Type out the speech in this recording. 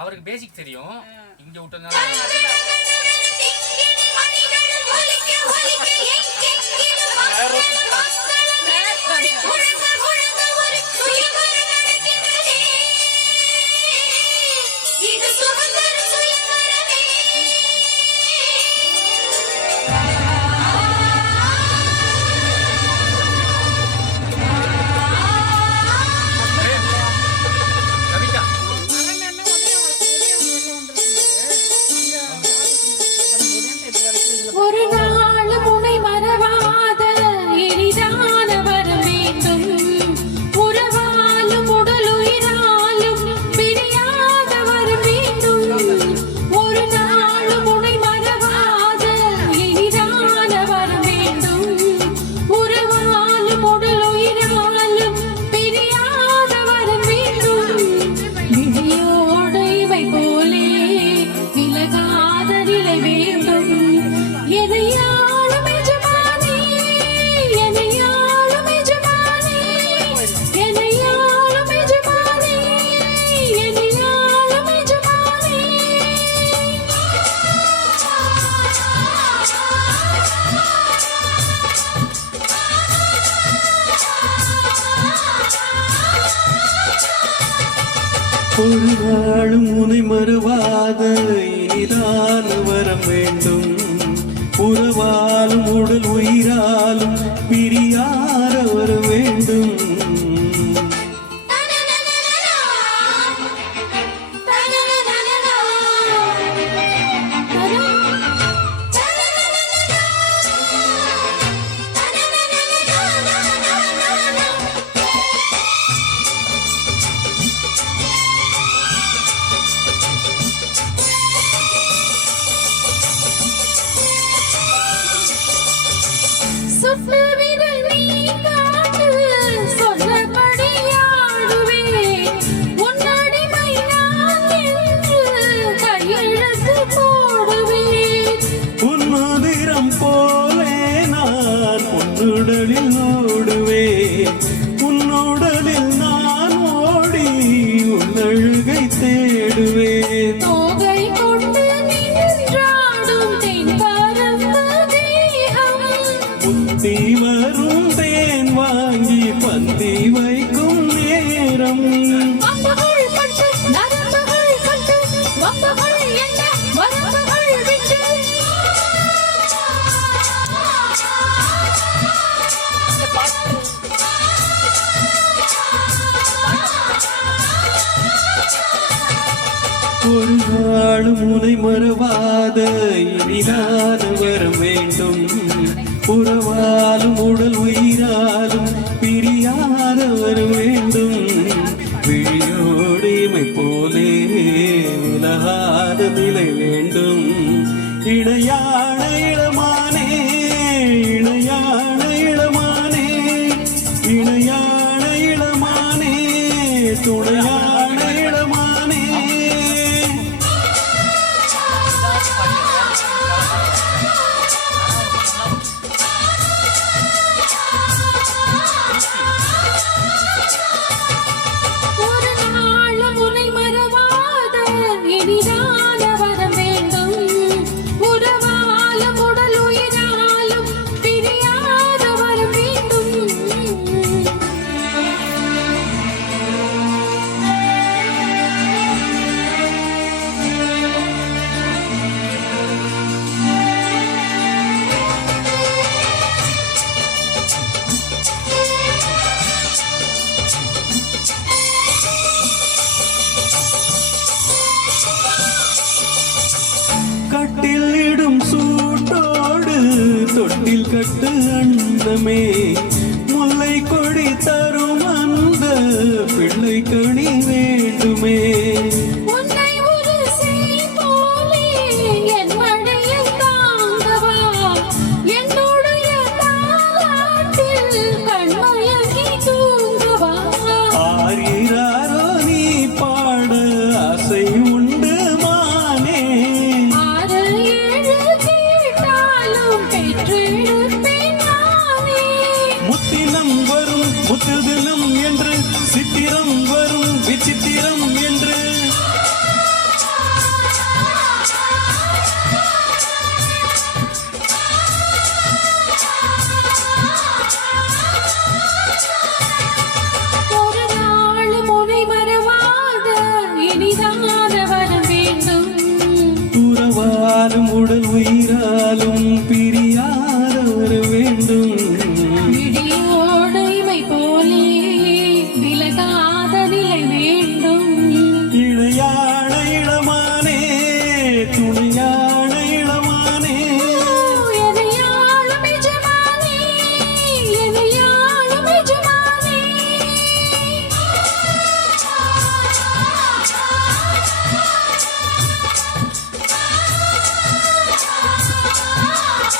அவருக்கு பேசிக் தெரியும். இங்க விட்டதுனால ஒரு நாளும் உனை மறுவாத இனிதான் வரம் வேண்டும். உறவாலும் உடல் உயிராலும் பிரியார வர வேண்டும். உன்னுடலில் ஓடுவேன், உன்னுடலில் நான் ஓடி உன்னழுகை தேடுவேன். தோகை கொண்டு நின்றாடும் தென்பரப்பு தேகம், புத்தி வரும் தேன் வாங்கி பந்தி வைக்கும் நேரம். அம்புகள் பட்டு நரம்புகள் பட்டு வம்புகள் என்ன வரம்புகள் விட்டு ஒரு நாளும் உனை மறவாத இனிதான வரம் வேண்டும். உறவாலும் உடல் உயிராலும் பிரியாத வர வேண்டும். விழியோடு இமை போலே உலகாத நிலை வேண்டும். இணையான இளமானே, இணையான இளமானே, இணையான இளமானே, துணையான இளமானே. ஒரு நாளும் உன்னை மறவாத இனிதான வரம் வேண்டும். உறவாலும் உடல் உயிராலும் பிரியாத வரம் வேண்டும். கட்டில் இடும் சூட்டோடு தொட்டில் கட்டு அன்னமே. முல்லை கொடி தரும் அந்த பிள்ளை கனி வேண்டுமே.